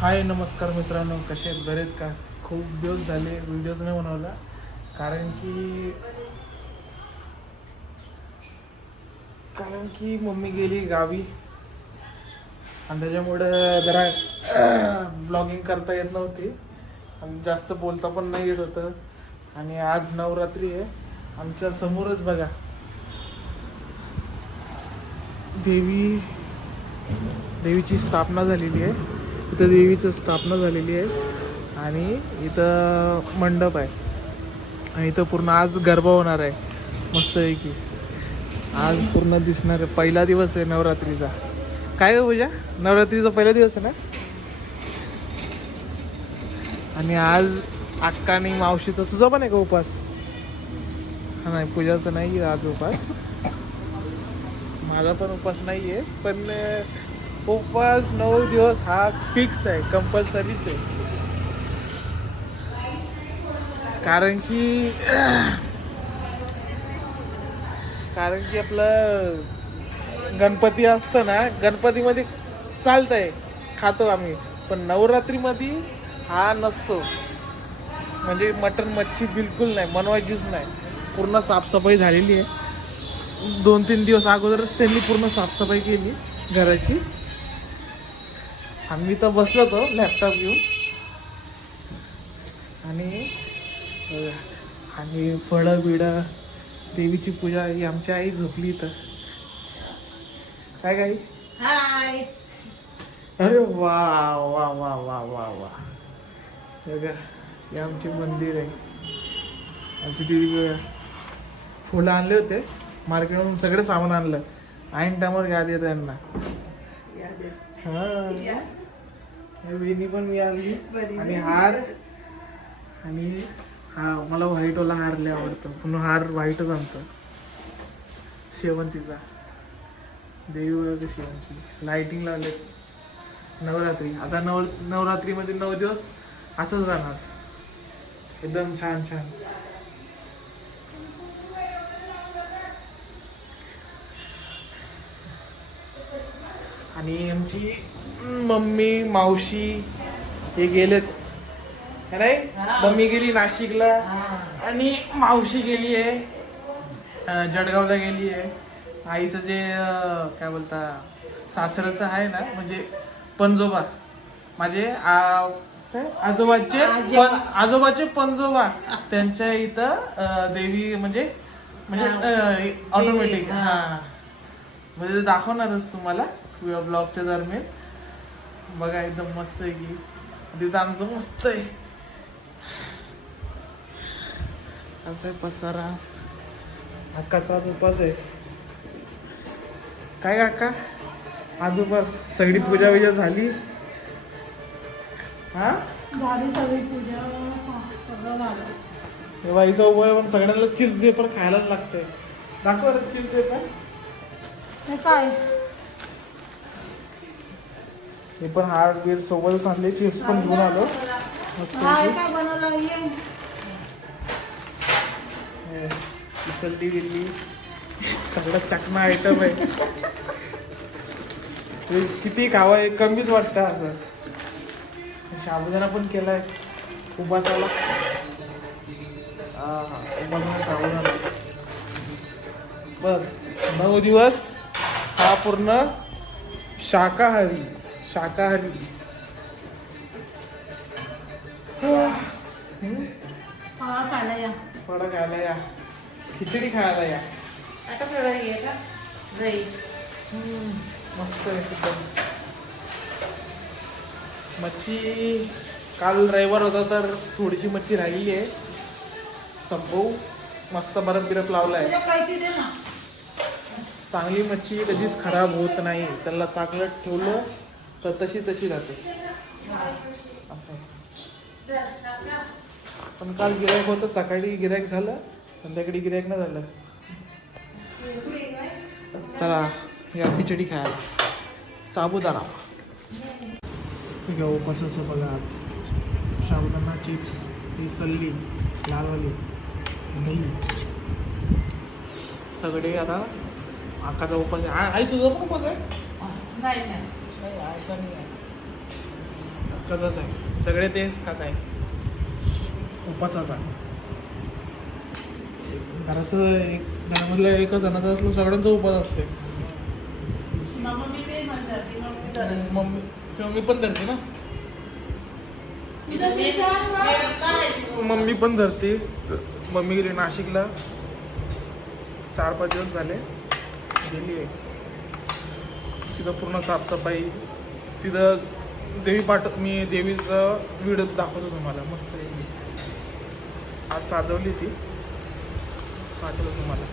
हाय नमस्कार मित्रांनो, कसे आहेत? बरेच का? खूप दिवस झाले व्हिडिओज नाही बनवला कारण की मम्मी गेली गावी आणि त्याच्यामुळं जरा ब्लॉगिंग करता येत नव्हती आणि जास्त बोलता पण नाही येत होतं. आणि आज नवरात्री आहे. आमच्या समोरच बघा देवी देवीची स्थापना झालेली आहे. इथं देवीची स्थापना झालेली आहे आणि इथं मंडप आहे आणि इथं पूर्ण आज गरबा होणार आहे मस्तपैकी. आज पूर्ण दिसणार आहे. पहिला दिवस आहे नवरात्रीचा. काय हो पूजा, नवरात्रीचा पहिला दिवस आहे ना? आणि आज अक्का आणि मावशीचा, तुझा पण आहे का उपास? हा नाही, पूजाचा नाही आहे आज उपास. माझा पण उपास नाही आहे, पण उपवास 9 दिवस हा फिक्स आहे, कंपल्सरीच आहे. कारण की आपलं गणपती असतं ना, गणपतीमध्ये चालतंय, खातो आम्ही, पण नवरात्रीमध्ये हा नसतो. म्हणजे मटण मच्छी बिलकुल नाही, बनवायचीच नाही. पूर्ण साफसफाई झालेली आहे. 2-3 दिवस अगोदरच त्यांनी पूर्ण साफसफाई केली घराची. आम्ही तर बसलो होतो लॅपटॉप घेऊन आणि फळं बिळं, देवीची पूजा. ही आमची आई झोपली इथं. काय काय? हाय. अरे वा वा वा वा वा वा, बघा हे आमचे मंदिर आहे. आमची देवी. फुलं आणले होते मार्केटमधून, सगळं सामान आणलं. ऐन टायमावर याद येत त्यांना. हा, वेणी पण मिळाली आणि हार. आणि हा मला व्हाईटवाला हार लय आवडतो, पुन्हा हार व्हाईटच आणतो. शेवंतीचा. देवी वगैरे शेवंती लाइटिंग लावले. नवरात्री आता नवरात्रीमध्ये 9 दिवस असंच राहणार, एकदम छान छान. आणि आमची मम्मी मावशी हे गेलेत का नाही? मम्मी गेली नाशिकला आणि मावशी गेली आहे जळगावला गेली आहे. आईचं जे काय बोलता सासऱ्याचं आहे ना, म्हणजे पणजोबा, माझे आजोबाचे पणजोबा, त्यांच्या इथं देवी म्हणजे ऑटोमॅटिक. हा, म्हणजे दाखवणारच तुम्हाला ब्लॉगच्या दरम्यान. बघा एकदम मस्त आहे की तिथं आमचं मस्त आहे. आमचा पसारा. अक्काचाच उपास आहे. काय काका, आज उपास? सगळी पूजा बिजा झाली? हा, झाली सगळी पूजा, सगळं झालं. तेव्हा हिचा उपाय, पण सगळ्यांना चिप्स पेपर खायलाच लागतंय. दाखव चिप्स पेपर. हे काय? हे पण हार्ड बीर सोबतच आणले. चिप्स पण घेऊन आलो मस्त. काय बनवलं? इसरली दिल्ली सगळं चकना आयटम आहे. किती खावं कमीच वाटतं असं. साबुदाणा पण केलाय उपासाला. हा उपासाला साबुदाणा. बस 9 दिवस हा पूर्ण शाकाहारी. खायला या. फळं खायला या, खिचडी खायला या. आता सगळं ये का? नाही. मस्त आहे एकदम. मच्छी काल रविवार होता तर थोडीशी मच्छी राहिली आहे, संपवू. मस्त बर्फ बिरफ लावलाय. चांगली मच्छी कधीच खराब होत नाही, त्याला चांगलं ठेवलं तर तशी राहते असं. पण काल गिरायक होतं, सकाळी गिरायक झालं, संध्याकाळी गिरायक नाही झालं. चला या खिचडी खायला. साबुदाणा ठीक आहे. उपासाचं बघा आज साबुदाणा, चिप्स, ही सल्ली लालवाली, दही, सगळे. आता आकाचा उपास आहे. आई तुझा पण उपास आहे? नाही. नाही, आयचा नाही आहे. कसाच आहे, सगळे तेच खात आहे. उपासाचा घरामधल्या एका जणाचा असलो सगळ्यांचा उपास असते. मम्मी पण धरते ना, मम्मी पण धरते. मम्मी गेली नाशिकला, 4-5 दिवस झाले गेली आहे. तिथं पूर्ण साफसफाई, तिथं मी देवीचा व्हिडिओ दाखवतो तुम्हाला. मस्त आहे, आज साजवली ती, पाठवलं तुम्हाला.